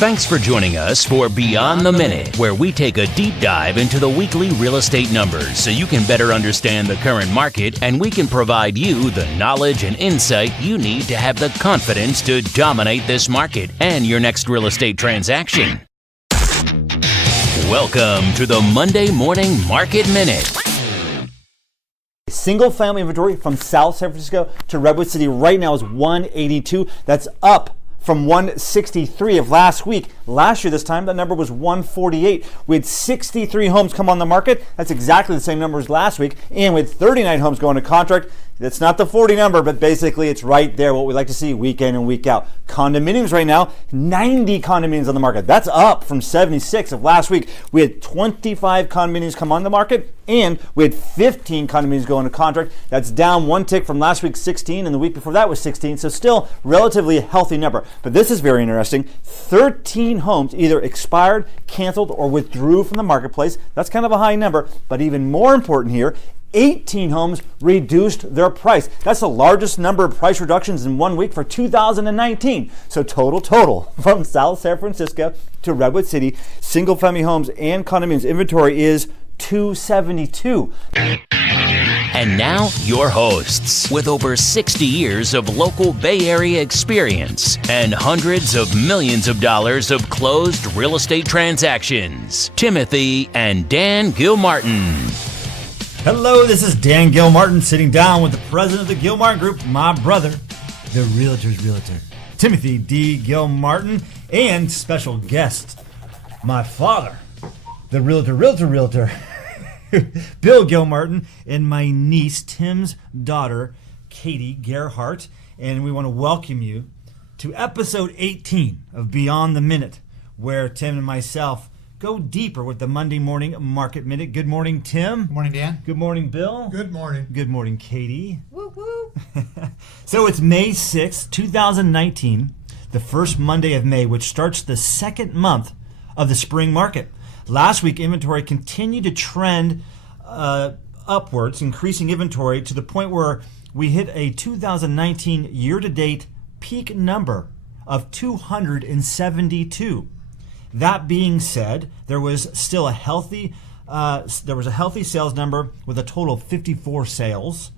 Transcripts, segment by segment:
Thanks for joining us for Beyond the Minute, where we take a deep dive into the weekly real estate numbers so you can better understand the current market and we can provide you the knowledge and insight you need to have the confidence to dominate this market and your next real estate transaction. Welcome to the Monday Morning Market Minute. Single family inventory from South San Francisco to Redwood City right now is 182. That's up from 163 of last week. Last year this time, that number was 148. We had 63 homes come on the market. That's exactly the same number as last week. And with 39 homes going to contract, that's not the 40 number, but basically it's right there, what we like to see week in and week out. Condominiums right now, 90 condominiums on the market. That's up from 76 of last week. We had 25 condominiums come on the market, and we had 15 condominiums go into contract. That's down one tick from last week's 16, and the week before that was 16, so still relatively a healthy number. But this is very interesting. 13 homes either expired, canceled, or withdrew from the marketplace. That's kind of a high number, but even more important here, 18 homes reduced their price. That's the largest number of price reductions in 1 week for 2019. So total from South San Francisco to Redwood City, single family homes and condominiums inventory is 272. And now, your hosts, with over 60 years of local Bay Area experience and hundreds of millions of dollars of closed real estate transactions, Timothy and Dan Gilmartin. Hello, this is Dan Gilmartin sitting down with the president of the Gilmartin Group, my brother, the realtor's realtor, Timothy D. Gilmartin, and special guest, my father, the realtor, Bill Gilmartin, and my niece, Tim's daughter, Katie Gerhardt. And we want to welcome you to episode 18 of Beyond the Minute, where Tim and myself go deeper with the Monday Morning Market Minute. Good morning, Tim. Good morning, Dan. Good morning, Bill. Good morning. Good morning, Katie. Woo woo. So it's May 6th, 2019, the first Monday of May, which starts the second month of the spring market. Last week, inventory continued to trend upwards, increasing inventory to the point where we hit a 2019 year-to-date peak number of 272. That being said, there was still a healthy sales number with a total of 54 sales.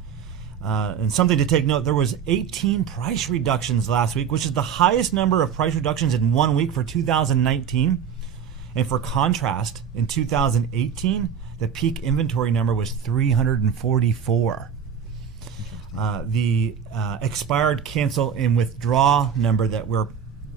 And something to take note, there was 18 price reductions last week, which is the highest number of price reductions in 1 week for 2019. And for contrast, in 2018, the peak inventory number was 344. The expired, cancel, and withdraw number that we're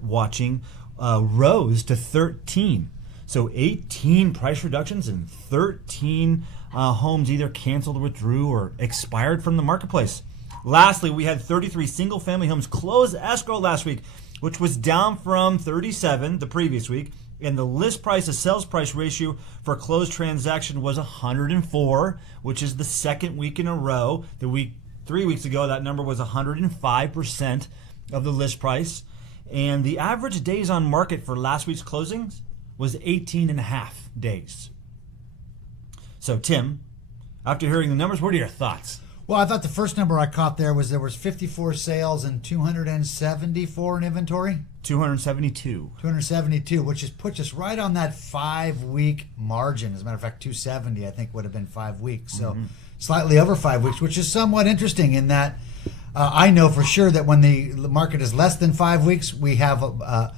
watching rose to 13. So 18 price reductions and 13 homes either canceled, withdrew, or expired from the marketplace. Lastly, we had 33 single-family homes close escrow last week, which was down from 37 the previous week. And the list price to sales price ratio for a closed transaction was 104, which is the second week in a row. 3 weeks ago, that number was 105% of the list price. And the average days on market for last week's closings was 18 and a half days. So, Tim, after hearing the numbers, what are your thoughts? Well, I thought the first number I caught there was 54 sales and 274 in inventory. 272. 272, which is puts us right on that 5 week margin. As a matter of fact, 270 I think would have been 5 weeks. So slightly over 5 weeks, which is somewhat interesting in that I know for sure that when the market is less than 5 weeks, we have a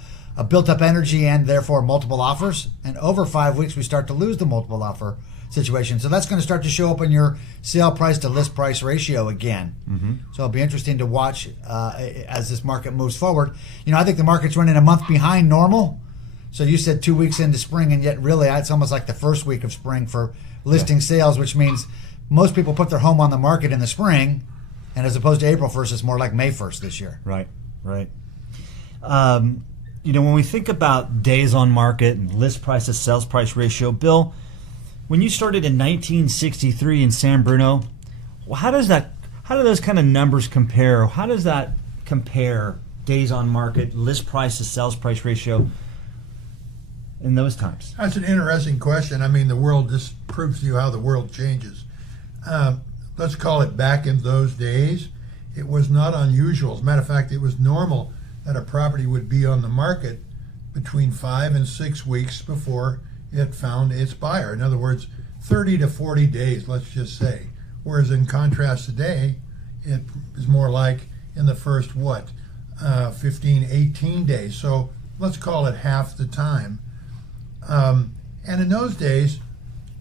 built-up energy and therefore multiple offers. And over 5 weeks, we start to lose the multiple offer situation. So that's going to start to show up in your sale price to list price ratio again. So it'll be interesting to watch as this market moves forward. You know, I think the market's running a month behind normal. So you said 2 weeks into spring, and yet really it's almost like the first week of spring for listing sales, which means most people put their home on the market in the spring. And as opposed to April 1st, it's more like May 1st this year. Right. You know, when we think about days on market and list price to sales price ratio, Bill, when you started in 1963 in San Bruno, how do those kind of numbers compare? How does that compare, days on market, list price to sales price ratio in those times? That's an interesting question. I mean, the world just proves to you how the world changes. Let's call it back in those days, it was not unusual. As a matter of fact, it was normal that a property would be on the market between 5 and 6 weeks before it found its buyer. In other words, 30 to 40 days, let's just say. Whereas in contrast today, it is more like in the first, 15, 18 days. So let's call it half the time. And in those days,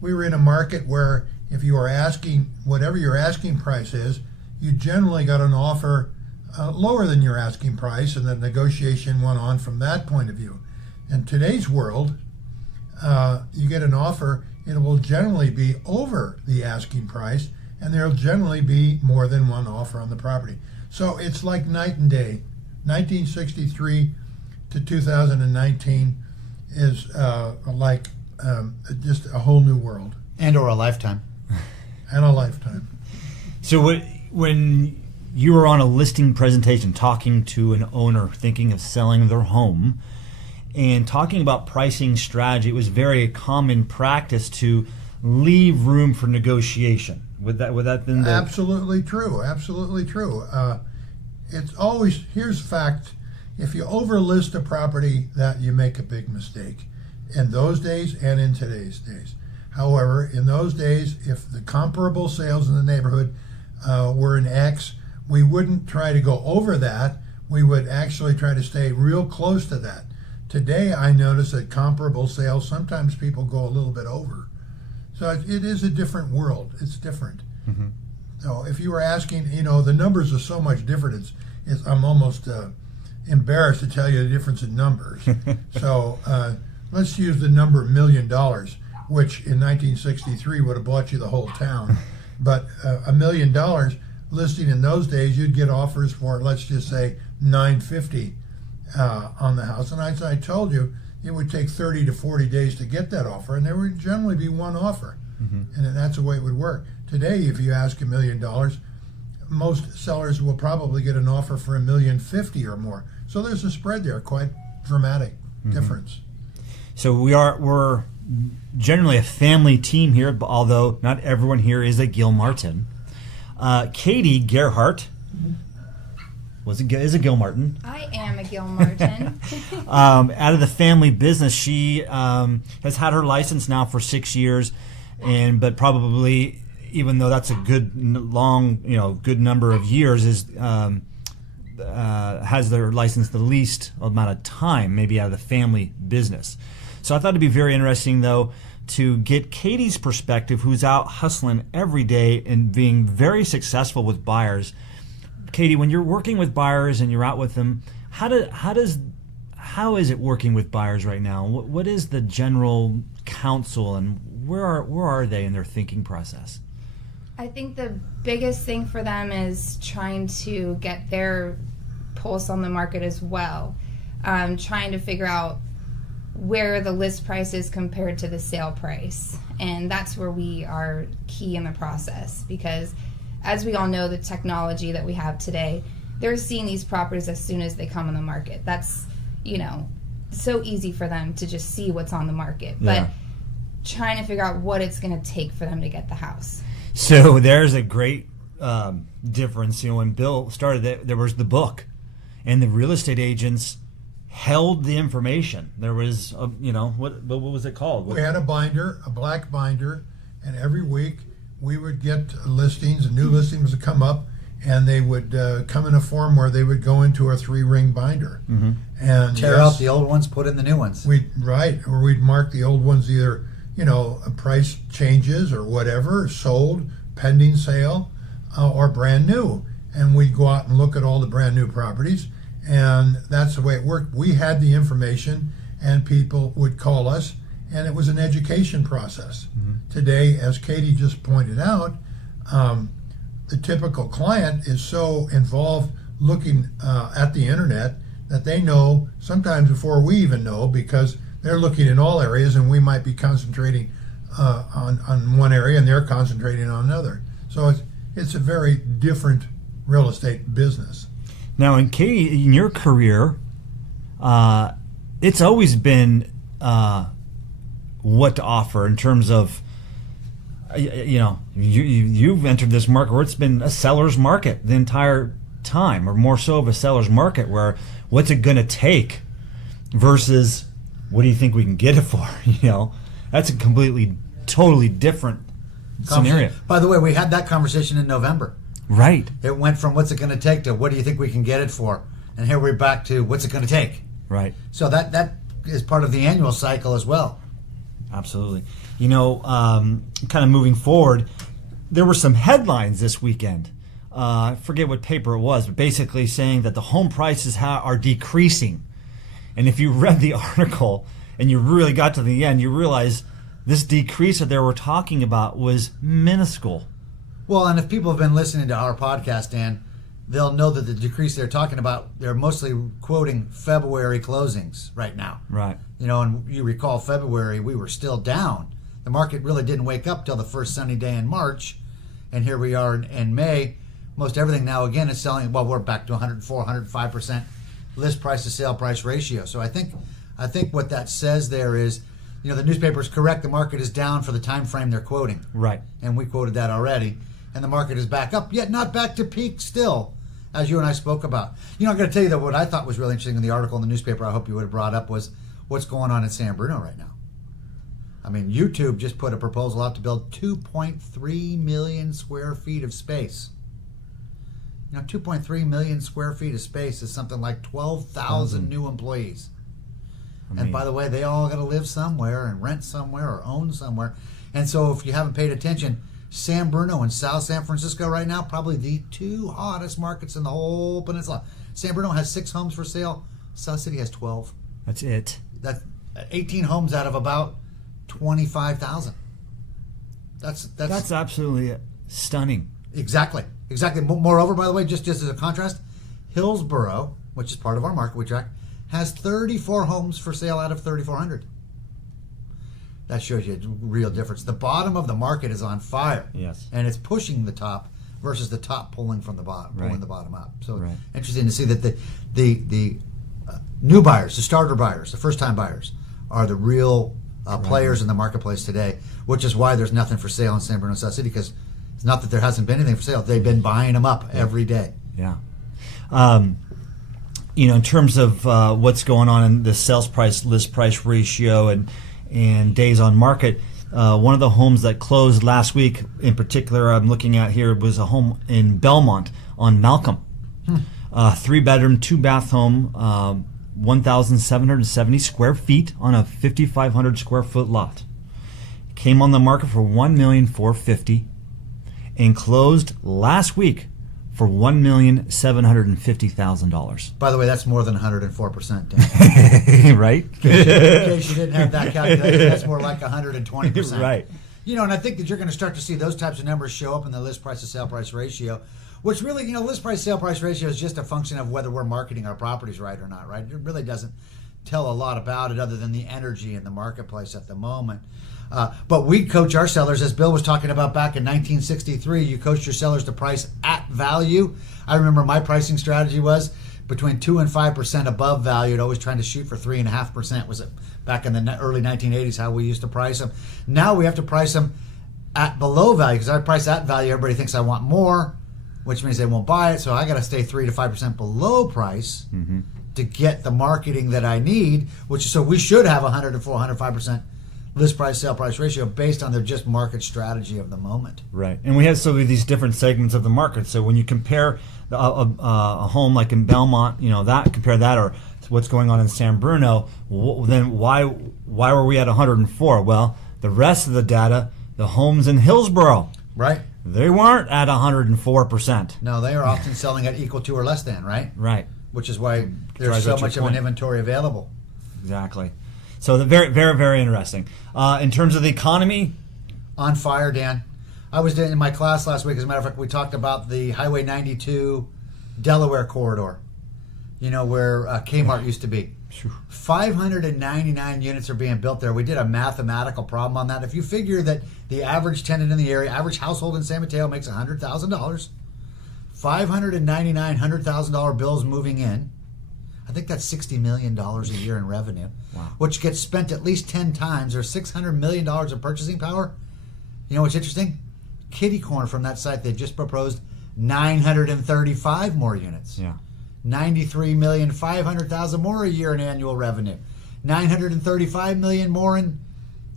we were in a market where if you were asking, whatever your asking price is, you generally got an offer lower than your asking price, and the negotiation went on from that point of view. In today's world, you get an offer, it will generally be over the asking price, and there'll generally be more than one offer on the property. So it's like night and day. 1963 to 2019 is like just a whole new world. And or a lifetime. And a lifetime. So when you were on a listing presentation talking to an owner thinking of selling their home and talking about pricing strategy, it was very common practice to leave room for negotiation. Would that been the... Absolutely true. Absolutely true. It's always, here's fact, if you overlist a property, that you make a big mistake in those days and in today's days. However, in those days, if the comparable sales in the neighborhood were an X, we wouldn't try to go over that. We would actually try to stay real close to that. Today, I notice that comparable sales, sometimes people go a little bit over. So it is a different world. It's different. Mm-hmm. So if you were asking, the numbers are so much different. I'm almost embarrassed to tell you the difference in numbers. So let's use the number $1 million, which in 1963 would have bought you the whole town. But $1 million listing in those days, you'd get offers for, let's just say, $950 on the house. And as I told you, it would take 30 to 40 days to get that offer, and there would generally be one offer. Mm-hmm. And that's the way it would work. Today, if you ask $1 million, most sellers will probably get an offer for $1,050,000 or more. So there's a spread there, quite dramatic difference. So we're generally a family team here, although not everyone here is a Gilmartin. Katie Gerhardt is a Gilmartin. I am a Gilmartin. Out of the family business, she has had her license now for 6 years, but probably, even though that's a good number of years, has their license the least amount of time, maybe out of the family business. So I thought it'd be very interesting, though, to get Katie's perspective, who's out hustling every day and being very successful with buyers. Katie, when you're working with buyers and you're out with them, how is it working with buyers right now? What is the general counsel, and where are they in their thinking process? I think the biggest thing for them is trying to get their pulse on the market as well, trying to figure out where the list price is compared to the sale price. And that's where we are key in the process, because as we all know, the technology that we have today, they're seeing these properties as soon as they come on the market. That's, so easy for them to just see what's on the market. Yeah. But trying to figure out what it's going to take for them to get the house. So there's a great difference. When Bill started, there was the book, and the real estate agents held the information. There was, what was it called? We had a binder, a black binder, and every week we would get listings, and new listings would come up, and they would come in a form where they would go into a 3-ring binder. Mm-hmm. And tear out the old ones, put in the new ones. We'd mark the old ones either, price changes or whatever, sold, pending sale, or brand new. And we'd go out and look at all the brand new properties, and that's the way it worked. We had the information, and people would call us, and it was an education process. Mm-hmm. Today, as Katie just pointed out, the typical client is so involved looking at the internet that they know sometimes before we even know, because they're looking in all areas, and we might be concentrating on one area and they're concentrating on another. So it's a very different real estate business. Now, in Katie, in your career, it's always been what to offer in terms of, you've entered this market where it's been a seller's market the entire time, or more so of a seller's market, where what's it going to take versus what do you think we can get it for? That's a totally different scenario. By the way, we had that conversation in November. Right. It went from what's it going to take to what do you think we can get it for? And here we're back to what's it going to take? Right. So that is part of the annual cycle as well. Absolutely. Kind of moving forward, there were some headlines this weekend. I forget what paper it was, but basically saying that the home prices are decreasing. And if you read the article and you really got to the end, you realize this decrease that they were talking about was minuscule. Well, and if people have been listening to our podcast, Dan, they'll know that the decrease they're talking about, they're mostly quoting February closings right now. Right. And you recall February, we were still down. The market really didn't wake up till the first sunny day in March. And here we are in May. Most everything now, again, is selling. Well, we're back to 104, 105% list price to sale price ratio. So I think what that says there is, the newspaper is correct. The market is down for the time frame they're quoting. Right. And we quoted that already. And the market is back up, yet not back to peak still, as you and I spoke about. I'm going to tell you that what I thought was really interesting in the article in the newspaper, I hope you would have brought up, was what's going on in San Bruno right now. I mean, YouTube just put a proposal out to build 2.3 million square feet of space. 2.3 million square feet of space is something like 12,000 new employees. And by the way, they all got to live somewhere and rent somewhere or own somewhere. And so if you haven't paid attention, San Bruno and South San Francisco right now, probably the two hottest markets in the whole peninsula. San Bruno has 6 homes for sale. South City has 12. That's it. That's 18 homes out of about 25,000. That's absolutely stunning. Exactly. Moreover, by the way, just as a contrast, Hillsboro, which is part of our market we track, has 34 homes for sale out of 3,400. That shows you a real difference. The bottom of the market is on fire. Yes. And it's pushing the top versus the top pulling from the bottom, Right. pulling the bottom up. So Right. interesting to see that the new buyers, the starter buyers, the first-time buyers, are the real players in the marketplace today, which is why there's nothing for sale in San Bruno, South City, because it's not that there hasn't been anything for sale. They've been buying them up every day. Yeah. In terms of what's going on in the sales price list price ratio and days on market, one of the homes that closed last week, in particular, I'm looking at here, was a home in Belmont on Malcolm. 3-bedroom, 2-bath home, 1,770 square feet on a 5,500 square foot lot. Came on the market for $1,450,000 and closed last week for $1,750,000. By the way, that's more than 104%, Dan. Right? In case you didn't have that calculation, that's more like 120%. Right. And I think that you're going to start to see those types of numbers show up in the list price to sale price ratio, which really, list price sale price ratio is just a function of whether we're marketing our properties right or not, right? It really doesn't tell a lot about it other than the energy in the marketplace at the moment. But we coach our sellers, as Bill was talking about back in 1963, you coach your sellers to price at value. I remember my pricing strategy was between 2 and 5% above value, always trying to shoot for 3.5%. Was it back in the early 1980s how we used to price them? Now we have to price them at below value, because I price at value, everybody thinks I want more, which means they won't buy it. So I got to stay 3 to 5% below price to get the marketing that I need. So we should have 104, 105% list price sale price ratio based on their just market strategy of the moment. Right. And we have these different segments of the market. So when you compare a home like in Belmont, compare that or what's going on in San Bruno, then why were we at 104? Well, the rest of the data, the homes in Hillsboro, right? They weren't at 104%. No, they are often selling at equal to or less than, right? Right. Which is why there's so much of an inventory available. Exactly. So very, very, very interesting. In terms of the economy, on fire, Dan. I was in my class last week. As a matter of fact, we talked about the Highway 92 Delaware corridor. Where Kmart used to be. 599 units are being built there. We did a mathematical problem on that. If you figure that the average tenant in the area, average household in San Mateo makes $100,000, 599 $100,000 bills moving in, I think that's $60 million a year in revenue, wow, which gets spent at least 10 times, or $600 million of purchasing power. You know what's interesting? Kitty corner from that site, they just proposed 935 more units. Yeah. 93,500,000 more a year in annual revenue. 935 million more in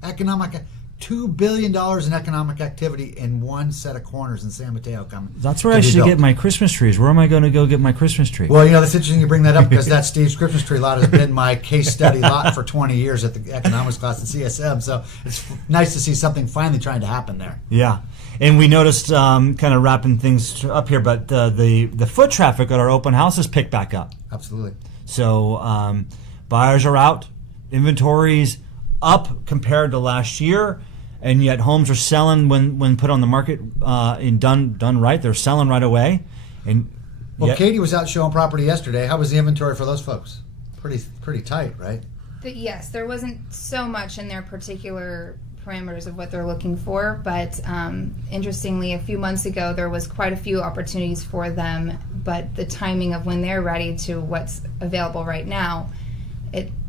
economic, $2 billion in economic activity in one set of corners in San Mateo coming. That's where I should get my Christmas trees. Where am I going to go get my Christmas tree? Well, that's interesting you bring that up because that Steve's Christmas tree lot has been my case study lot for 20 years at the economics class at CSM. So it's nice to see something finally trying to happen there. Yeah. And we noticed, kind of wrapping things up here, but the foot traffic at our open house has picked back up. Absolutely. So buyers are out, inventories up compared to last year, and yet homes are selling when put on the market and done right. They're selling right away. And well, Katie was out showing property yesterday. How was the inventory for those folks? Pretty tight, right? Yes, there wasn't so much in their particular parameters of what they're looking for, but interestingly, a few months ago there was quite a few opportunities for them, but the timing of when they're ready to what's available right now,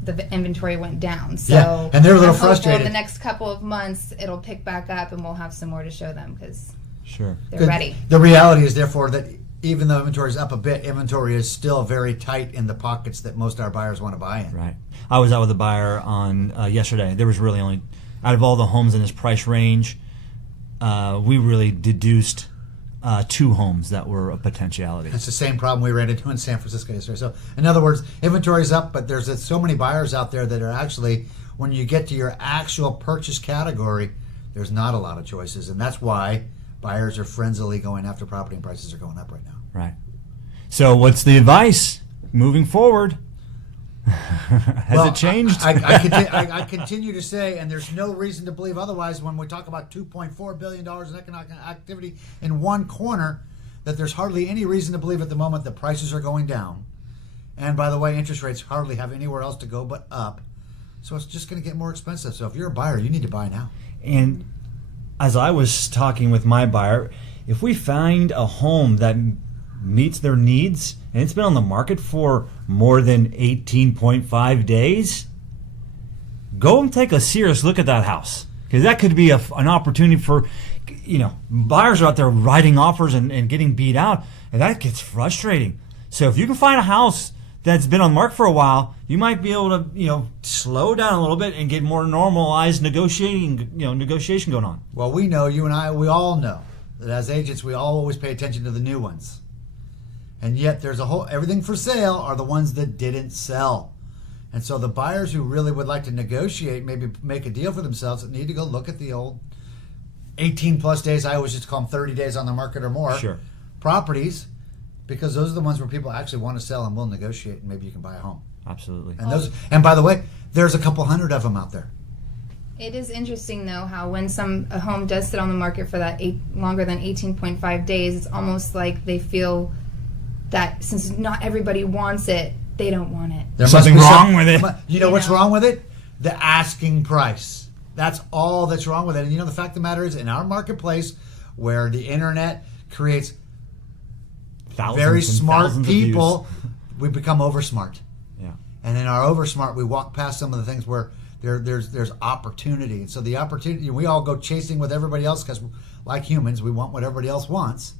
the inventory went down. So yeah, and they're a little frustrated. In the next couple of months it'll pick back up and we'll have some more to show them because sure they're ready. The reality is therefore that even though inventory is up a bit, inventory is still very tight in the pockets that most of our buyers want to buy in. Right. I was out with a buyer on yesterday. There was really only, out of all the homes in this price range, we really deduced 2 homes that were a potentiality. It's the same problem we ran into in San Francisco yesterday. So, in other words, inventory's up, but there's so many buyers out there that are actually, when you get to your actual purchase category, there's not a lot of choices, and that's why buyers are frenzily going after property and prices are going up right now. Right. So, what's the advice moving forward? Has it changed? I continue to say, and there's no reason to believe otherwise when we talk about $2.4 billion in economic activity in one corner, that there's hardly any reason to believe at the moment that prices are going down. And by the way, interest rates hardly have anywhere else to go but up. So it's just going to get more expensive. So if you're a buyer, you need to buy now. And as I was talking with my buyer, if we find a home that meets their needs and it's been on the market for more than 18.5 days, go and take a serious look at that house, because that could be an opportunity for, buyers are out there writing offers and getting beat out, and that gets frustrating. So if you can find a house that's been on the market for a while, you might be able to slow down a little bit and get more normalized negotiation going on. Well, we know, you and I, we all know that as agents we all always pay attention to the new ones. And yet there's everything for sale are the ones that didn't sell. And so the buyers who really would like to negotiate, maybe make a deal for themselves, need to go look at the old 18 plus days, I always just call them 30 days on the market or more, sure, properties, because those are the ones where people actually want to sell and will negotiate, and maybe you can buy a home. Absolutely. And by the way, there's a couple hundred of them out there. It is interesting, though, how when a home does sit on the market for that longer than 18.5 days, it's almost like they feel that since not everybody wants it, they don't want it. There's something wrong with it. You know what's wrong with it? The asking price. That's all that's wrong with it. And the fact of the matter is, in our marketplace, where the internet creates very smart people, we become oversmart. Yeah. And in our oversmart, we walk past some of the things where there's opportunity. And so the opportunity, we all go chasing with everybody else because, like humans, we want what everybody else wants.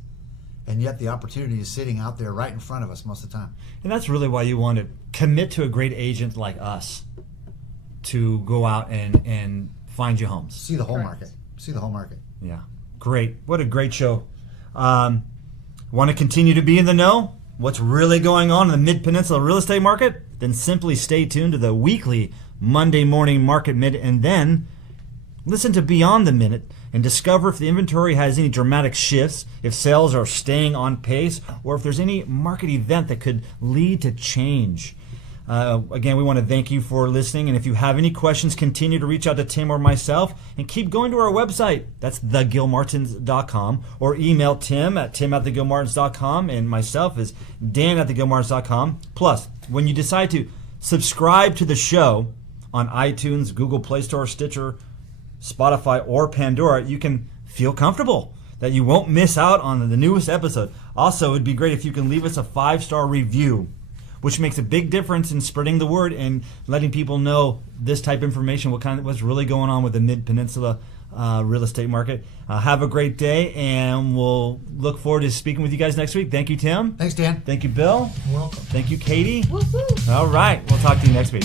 And yet the opportunity is sitting out there right in front of us most of the time. And that's really why you want to commit to a great agent like us to go out and find you homes. See the whole market. See the whole market. Yeah. Great. What a great show. Want to continue to be in the know? What's really going on in the mid-peninsula real estate market? Then simply stay tuned to the weekly Monday morning Market Minute, and then listen to Beyond the Minute and discover if the inventory has any dramatic shifts, if sales are staying on pace, or if there's any market event that could lead to change. Again, we want to thank you for listening, and if you have any questions, continue to reach out to Tim or myself, and keep going to our website. That's thegilmartins.com, or email Tim at tim@thegilmartins.com, and myself is dan@thegilmartins.com. Plus, when you decide to subscribe to the show on iTunes, Google Play Store, Stitcher, Spotify, or Pandora, you can feel comfortable that you won't miss out on the newest episode. Also, it'd be great if you can leave us a 5-star review, which makes a big difference in spreading the word and letting people know this type of information, what's really going on with the Mid-Peninsula real estate market. Have a great day, and we'll look forward to speaking with you guys next week. Thank you, Tim. Thanks, Dan. Thank you, Bill. You're welcome. Thank you, Katie. Woo-hoo. All right. We'll talk to you next week.